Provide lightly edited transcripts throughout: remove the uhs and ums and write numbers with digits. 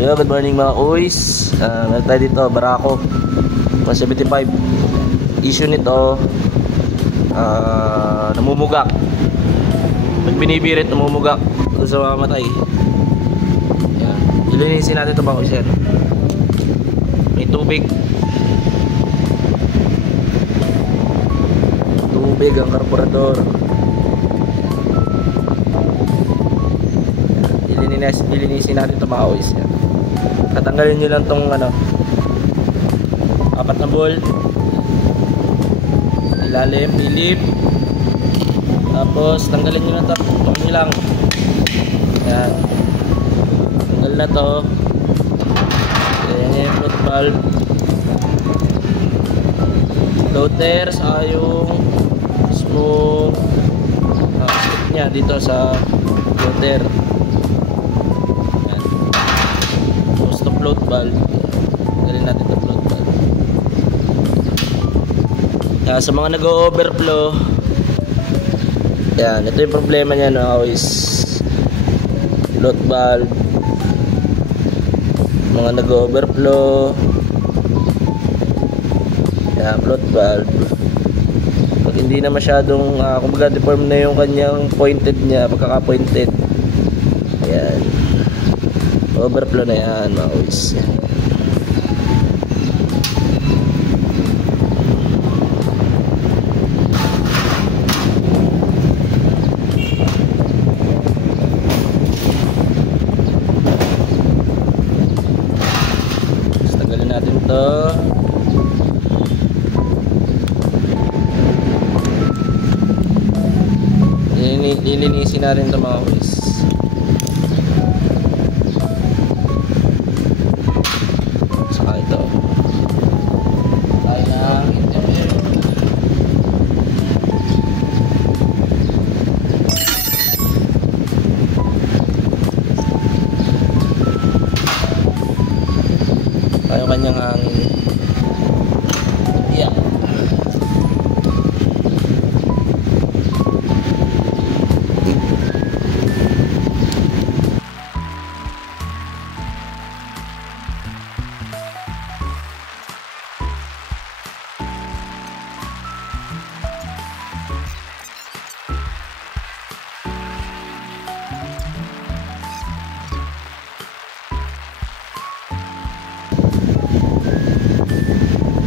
yo, good morning mga kuys. Meron tayo dito, Barako 175. Issue nito, namumugak. Pag binibirit, namumugak doon sa mamatay. Yan. Ilinisin natin ito mga kuys. Yan. May tubig. Tubig ang karburador. Ilinisin natin ito mga kuys. Yan. Tatanggalin nyo lang tong ano, 4 na bolt, ilalim, pilip, tapos tanggalin nyo lang itong nyo lang. Yan, tanggal na to. Yan yung float valve, floater, saka yung mismo stick nya dito sa floater. Float valve, galing natin ito float valve. Sa mga nag-overflow, yan, ito yung problema niya, no, is float valve. Mga nag-overflow, yan, float valve. Pag hindi na masyadong kumbaga deform na yung kanyang pointed niya, pagkaka-pointed, ayan, overflow na yan mga kuys. Tagalin natin ito. Lilinisin na rin ito mga kuys. Yung kanyang hangin. Yeah.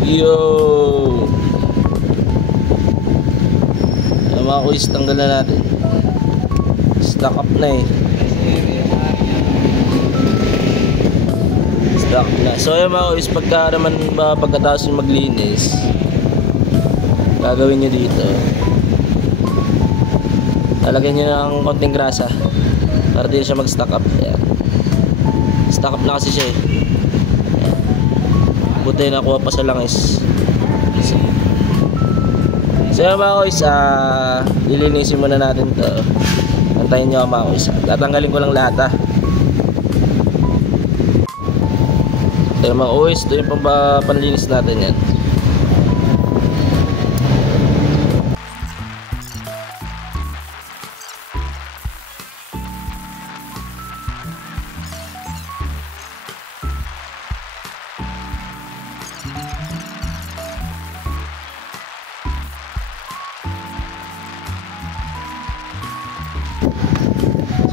Yo, mga kuys, tanggal na natin. Stuck up na eh. Stuck na. So yung mga kuys, pagka naman ba pagkatapos yung maglinis, gagawin nyo dito, lalagyan nyo ng konting grasa para di siya mag-stuck up. Ayan. Stuck up na kasi siya eh. Buti nakuha pa sa langis. So yung mga kuys, lilinisin muna natin to. Antayin nyo mga kuys. Tatanggalin ko lang lahat Ito yung mga kuys, ito yung panlinis natin yan.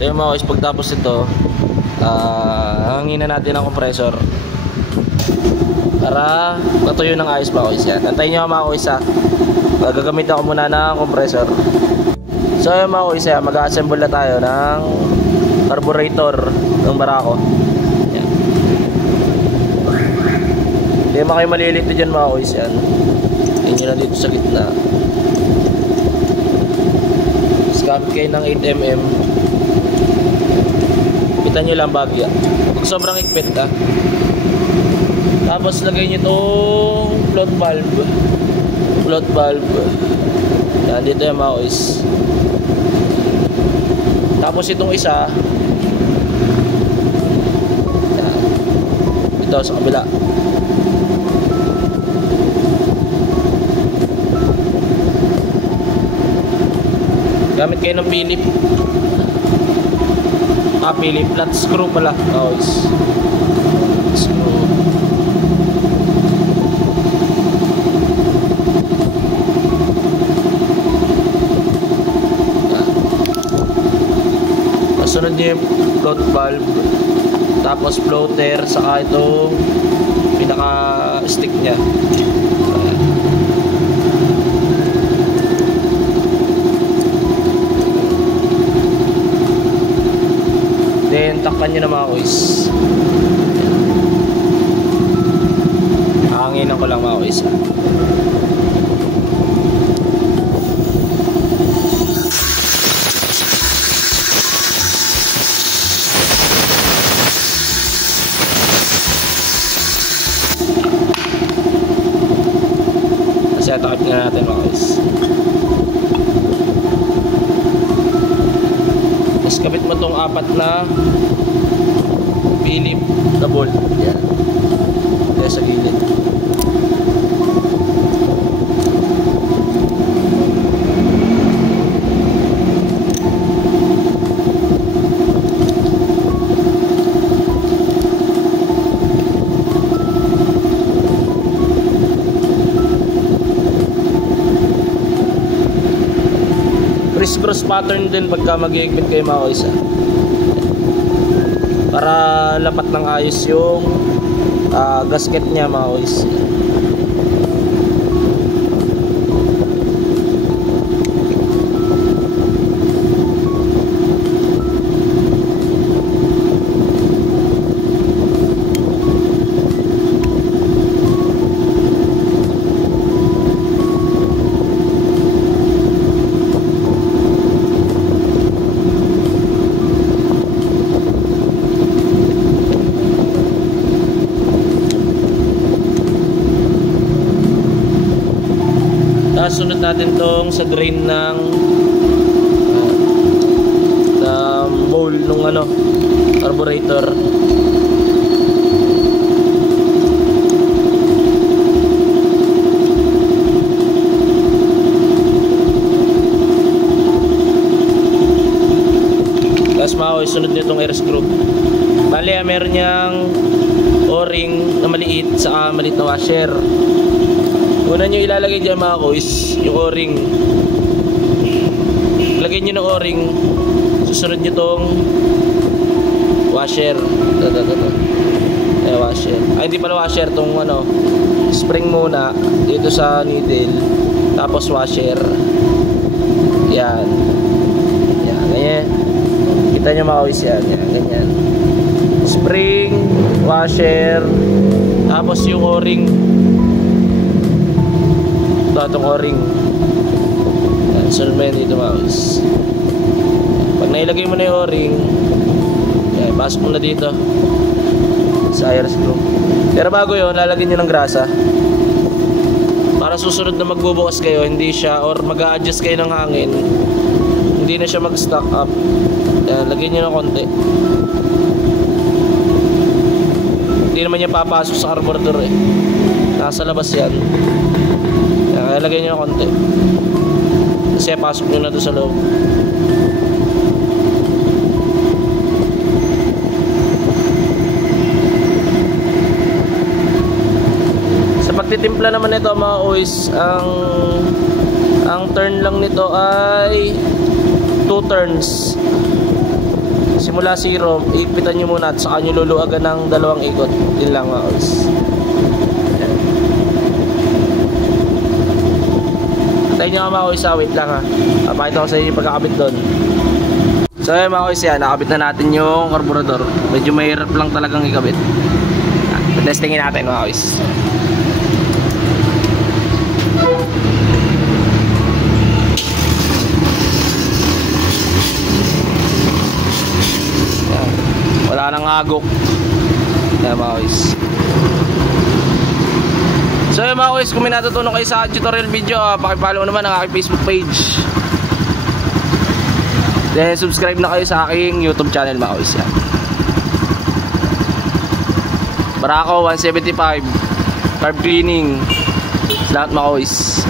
So yung mga kuys, pagtapos ito, hangin na natin ang compressor para matuyo ng ayos mga kuys. Antayin nyo mga kuys gagamit ako muna ng compressor. So yung mga kuys, mag-assemble na tayo ng carburetor ng Barako. Yan. Hindi naman kayo malilito dyan mga kuys. Yan nyo lang dito sa gitna. Gamit kayo ng 8mm. Kita nyo lang bagya. Pag sobrang higpit tapos lagay nyo itong float valve. Float valve. Yan, dito yung mga kuys. Tapos itong isa, yan, ito sa kabila. Gamit kayo ng Philip. nakapili. Flat screw pala. Guys. Screw. Sunod niyo yung float valve, tapos floater, saka ito pinaka stick nya. Then takpan nyo na mga kuys. Hanginan ko lang mga kuys. Takip nga natin mga guys. Tapos kapit mo tong 4 na Philip na bolt. Yan. Kaya sa gilid. Criss-cross pattern din pagka mag-iigpit kayo mga kuys, para lapat ng ayos yung gasket nya mga kuys. Sunod natin tong sa drain ng bowl nung carburetor. Tapos sunod nyo itong air screw. Bali meron niyang o-ring na maliit sa maliit na washer. Una nyo ilalagay dyan mga kuys, yung o-ring. Lagay nyo ng o-ring. Susunod nyo tong washer. Washer. Ay, hindi pala washer. Tong spring muna dito sa needle. Tapos washer. Yan. Yan, ganyan. Kita nyo mga kuys yan. Yan, ganyan. Spring, washer, tapos yung o-ring. Itong o-ring. Sunod mo yan dito mga kuys. Pag nailagay mo na yung o-ring, pasok mo na dito sa air screw. Pero bago yun, lalagyan nyo ng grasa para susunod na magbubukas kayo, hindi siya, or mag-a-adjust kayo ng hangin, hindi na siya mag-stock up. Lagyan nyo ng konti. Hindi naman niya papasok sa carburetor nasa labas yan. Lagay nyo ng konti kasi pasok nyo na doon sa loob. Sa pagtitimpla naman nito mga kuys, ang turn lang nito ay 2 turns. Simula 0, iikpitan nyo muna at saka nyo luluagan ng 2 ikot. Yun lang mga kuys. Tayo nyo mga kuys, wait lang ha. Pakita ko sa inyo yung pagkakabit doon. So yun mga kuys, nakabit na natin yung carburetor. Medyo mahirap lang talagang ikabit. Testingin natin mga kuys. Wala nang agok. Yan mga kuys. So yun mga kuys, kung may natutunan kayo sa tutorial video, pakipollow naman ang aking Facebook page. Then subscribe na kayo sa aking YouTube channel mga kuys. Barako 175 carb cleaning. Salamat mga kuys.